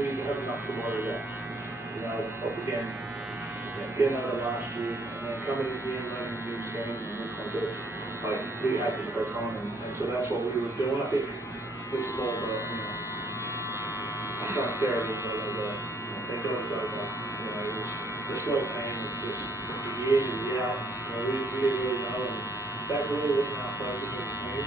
we have enough to water that. You know, up again, getting out of last year, and then coming in and new staying, and then comes up, like, we had to press on, and so that's what we were doing. I think this is all the, you know, it sounds terrible, but like, thank God it's over. You know, it was the slow pain, just, is he in, is he out? You know, we didn't really know, and that really wasn't our focus as a team.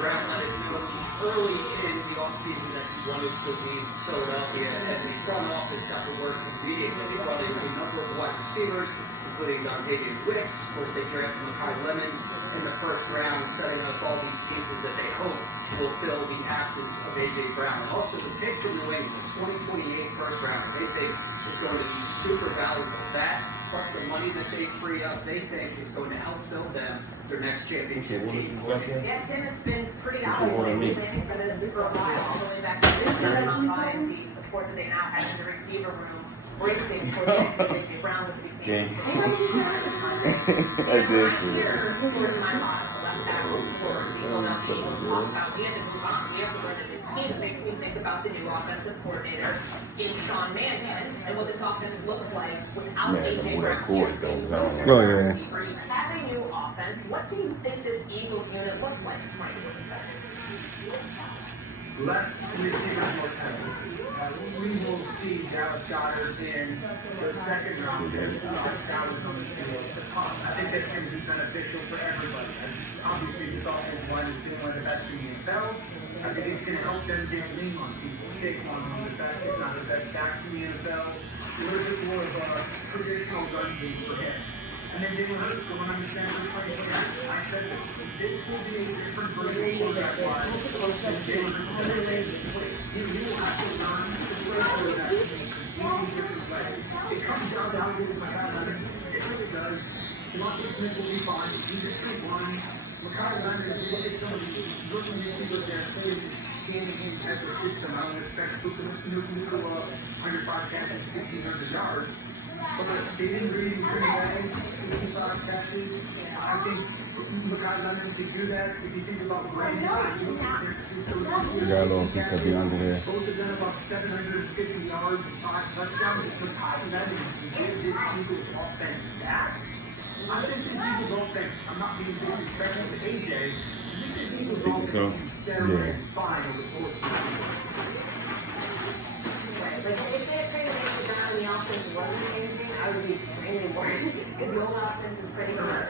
Brown let it know early in the offseason that he wanted to leave Philadelphia, and the front office got to work immediately. They brought in a number of wide receivers, including Dontavian Wicks. Of course, they drafted Makai Lemon in the first round, setting up all these pieces that they hope will fill the absence of A.J. Brown. And also the pick from New England, the 2028 first round, they think is going to be super valuable. That, plus the money that they free up, they think is going to help build them their next championship team. Yeah, Tim, it's been pretty obvious. We've been waiting for this for a while, all the way back to this year, and the support that they now have in the receiver room, racing for the next A.J. Brown with the big game. Anybody who's had a contract? I did see that. Who's working my lot? Left tackle for Philadelphia Eagles. Talk about we had to move on. We have to run a new scheme. It makes me think about the new offensive coordinator in Sean Mannion and what this offense looks like without A.J. Brown. Oh, yeah. You have a new offense. What do you think this Eagles unit looks like, Mike? Less receivers, more tackles. We will see Dallas Goedert in the second round. There's Dallas Goedert on the field at the top. I think that's going to be beneficial for everybody. Obviously, this offensive line is doing one of the best in the NFL. I think it's going to help them get lean on people. Saquon, one of the best, if not the best backs in the NFL. A little bit more of a traditional run game for him. And then Jalen Hurts going on the center of 2020. I said this will be a different version of quarterback-wise than Jalen Hurts. You will have to learn to play quarterback in completely different ways. It comes down to how good is Makai Leonard. It really does. Devontae Smith will be fine. He's a true one. Makai Leonard, if you look at some of these rookie receivers that play this game as a system, I don't expect Puka 105 catches, 1,500 yards. But they didn't really bring away 55 catches. I think Makai Leonard can do that. If you think about Brandon, you look at San Francisco, We got a little piece of under there. both of them about 750 yards and 5 touchdowns. If Makai Leonard can give this Eagles offense that, I think this Eagles offense, I'm not being disrespectful to AJ, I think this Eagles offense can be settled and fine over the course of the season. Like, if they had traded A.J. Brown and the offense wasn't anything, I would be extremely worried. Because the old offense was pretty good.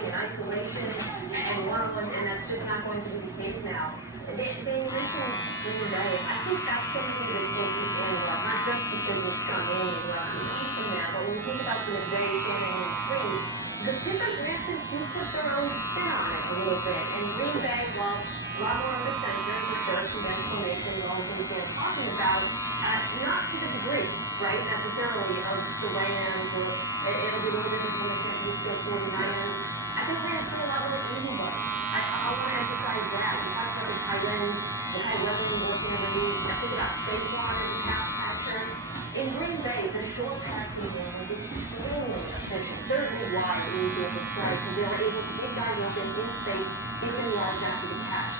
In isolation and one-on-one, and that's just not going to be the case now. They mentioned Green Bay. I think that's going to be the closest analog, not just because of Sean Mannion and the execution there, but when you think about the very standing trees, the different branches do put their own spin on it a little bit. And Green Bay, well, a lot more on the center, for sure, from the explanation and all the things you're talking about, not to the degree, right, necessarily, of the Rams, or it'll be a little different from the San Francisco 49ers. I think we're going to see a lot of the easy ones. I want to emphasize that. We talked about the tight ends, the tight end working in the league. I think about Saquon as a pass catcher. In Green Bay, the short passing game is extremely efficient. There's a lot of easy to play because they were able to get guys open in space, even yards after the catch.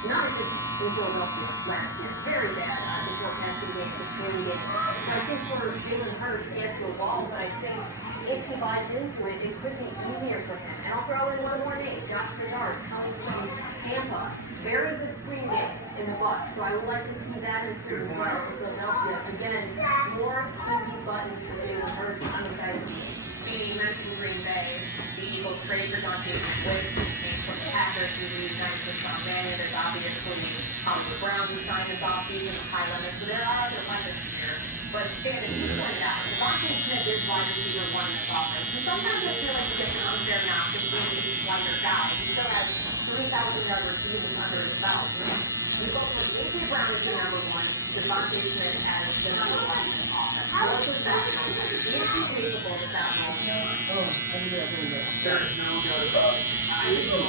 Not just in Philadelphia last year. Very bad the short passing game, the swing game. So I think for Jalen Hurts, yes, the ball, but I think if he buys into it, it could be easier for him. And I'll throw in one more name, Josh Bernard, coming from Tampa. Very good screen game in the Bucs, so I would like to see that improve as well for Philadelphia. Again, more easy buttons for Jalen Hurts. I'm excited to see. You mentioned Green Bay. The Eagles trade for Dontavian Wicks, who came from the Packers, who leads nice with Sean Mannion. There's obviously the Browns who signed this offseason with high limits, so there are other weapons here. But Shannon, you pointed out, Devontae Smith is wide receiver one in this offense. And sometimes I feel like he gets an unfair knock because he's one your guy. He still has 3,000-yard receivers under his belt. You go from A.J. Brown as the number one, Devontae Smith as the number one in this offense. What was that moment? Is he capable of that moment? There's no doubt about it. I think the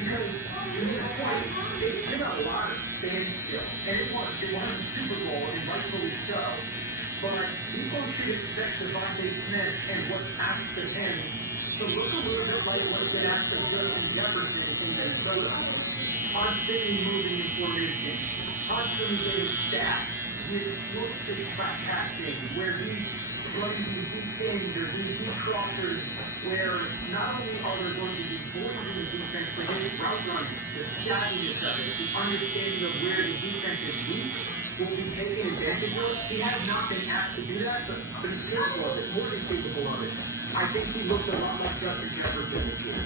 because to this point, it's been a lot of standstill. And it was. They won the Super Bowl, and rightfully so. But people should expect Devontae Smith and what's asked of him to look a little bit like what's been asked of Justin Jefferson in Minnesota. constantly moving in formation, constantly getting stats, with looks and track casting, where he's running these deep ends or these deep crossers, where not only are there going to be holes in the defense, but his route running, the savviness of it, the understanding of where the defense is weak, will be taken advantage of. He has not been asked to do that, but he's capable of it, more than capable of it. I think he looks a lot like Justin Jefferson this year.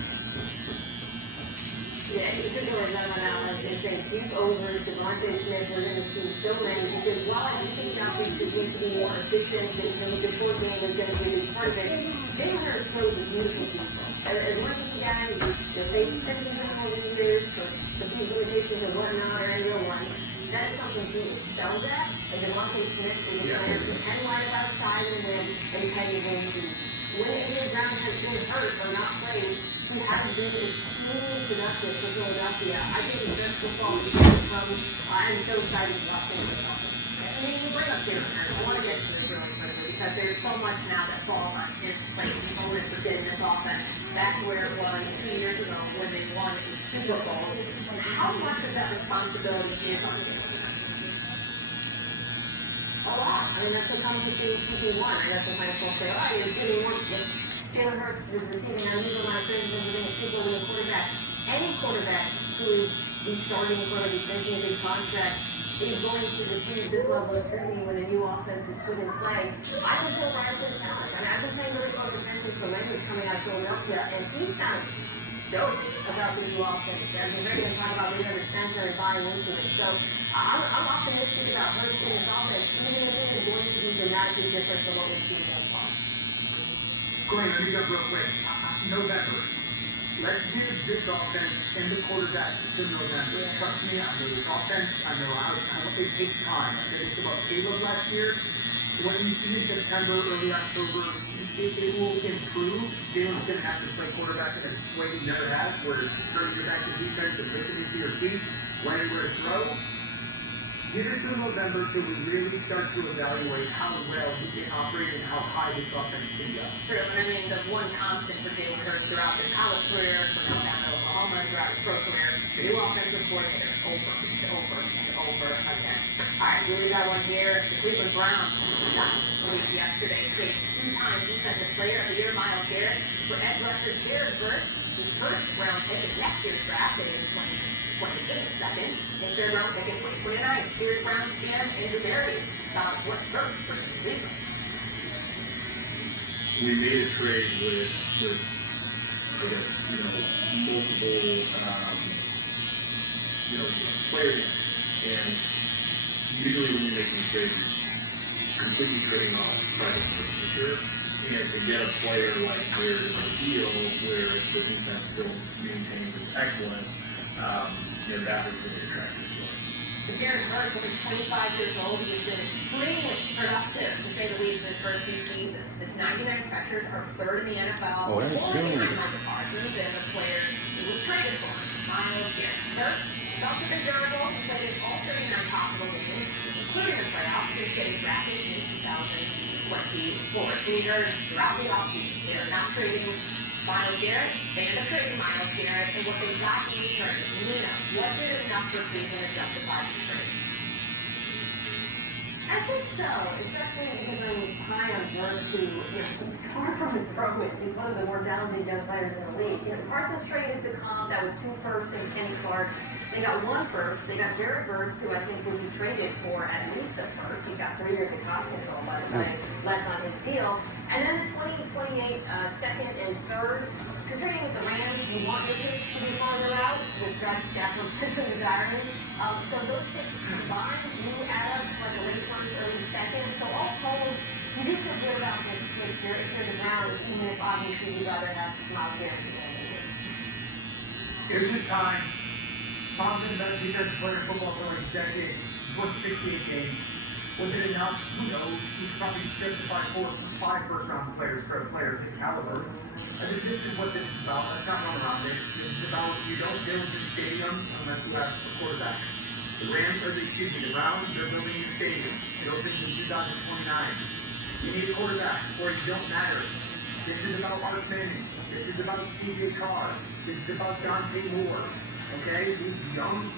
Yeah, you could really run it out like this and deep overs, Devontae Smith, we're going to see so many, because while I do think Southeast is going to be more efficient and the short game is going to be a big part of it, Jalen Hurts throws a beautiful people. As much as he guys, face criticism over the years for disease limitations and whatnot, or any real ones, that is something he excels at, and Devontae Smith is a player who can line up outside and win, and can win too. When A.J. Brown has been hurt or not played, he has been extremely productive for Philadelphia. I think it's just football is from, I'm so excited about Philadelphia. I mean, you bring up Jalen Hurts. I want to get to this really quickly because there's so much now that falls on his plate. The onus within this offense. Back where it was 2 years ago when they won a Super Bowl. And how much of that responsibility is on Jalen Hurts? A lot. I mean, that's what comes with being QB1. I know sometimes we'll say, oh, you're getting more. Jalen Hurts is receiving now neither one of things when you're going to Super Bowl quarterback. Any quarterback who is starting in front of these making a big contract is going to receive this level of scrutiny when a new offense is put in play. I don't feel bad for the challenge. I mean, I've been paying really close attention to language coming out of Philadelphia, and he sounds stoked about the new offense. I mean, they're going to talk about leaving the center and buying into it. So I'm optimistic about Hurts in this offense, even if it is going to be dramatically different from what we've seen thus far. Corey, let me jump real quick. November. Let's give this offense and the quarterback to November. Yeah. Trust me, I know this offense. I know how it takes time. I said this about Caleb last year. When you see September, early October, it will improve. Jalen's going to have to play quarterback in a way he never has, where it's turning your back to defense and listening to your feet, learning where to throw. Give it to November till we really start to evaluate how well he can operate and how high this offense can go. True, and I mean, the one constant for Jalen Hurts throughout his college career, from Alabama to Oklahoma, throughout his pro career, new offensive coordinator, over and over again. All right, we got one here. The Cleveland Browns, released yesterday, created two-time defensive player of the year, Myles Garrett, for edge rusher Jared Verse, the first round pick in next year's draft in 2028, second, and third round pick in 2029. Here's Browns GM Andrew Berry about what's first for Cleveland. We made a trade with I guess, multiple, players. And usually when you're making trades, you're completely trading off price for future. And to get a player like Jared in the deal, where the defense still maintains its excellence, that was really attractive to us. Jared Verse, when he's 25 years old, he has been extremely productive, to say the least, in his first few seasons. His 99 pressures are third in the NFL. Oh, that's good. Michael Parsons and the players who was traded for him. Myles Garrett. Verse, relatively durable, but is also in unpossible games, including the playoffs, who's getting drafted in 2024. These are throughout the offseason. They are not trading Myles Garrett. They end up trading Myles Garrett, and what they got in return is Nina. Was it enough for Cleveland to justify the trade? I think so, especially because I'm high on Verse, who, he's far from the throw it. He's one of the more talented young players in the league. Parsons trade is the comp. That was 2 firsts and Kenny Clark. They got 1 first. They got Jared Verse, who I think will be traded for at least a first. He got 3 years of cost control by the time left on his deal. And then the 2028 second and third. Considering with the Rams, you want your picks to be farther out with Travis Stafford pushing the diamond. So those picks combined, you add up like a late first, early second. So all told, you do feel good about this if you're the Browns, even if obviously you'd rather have Myles Garrett. It was just time. Tom's been the best defensive player in football for like a decade. He's won 68 games. Was it enough? Who knows? He could probably justify 4 or 5 first-round players for a player of his caliber. I think this is what this is about. Let's not run around it. This is about you don't build new stadiums unless you have a quarterback. The Browns, they're building a new stadium. It opens in 2029. You need a quarterback, or you don't matter. This is about Arch Manning. This is about C.J. Carr. This is about Dante Moore. okay? These young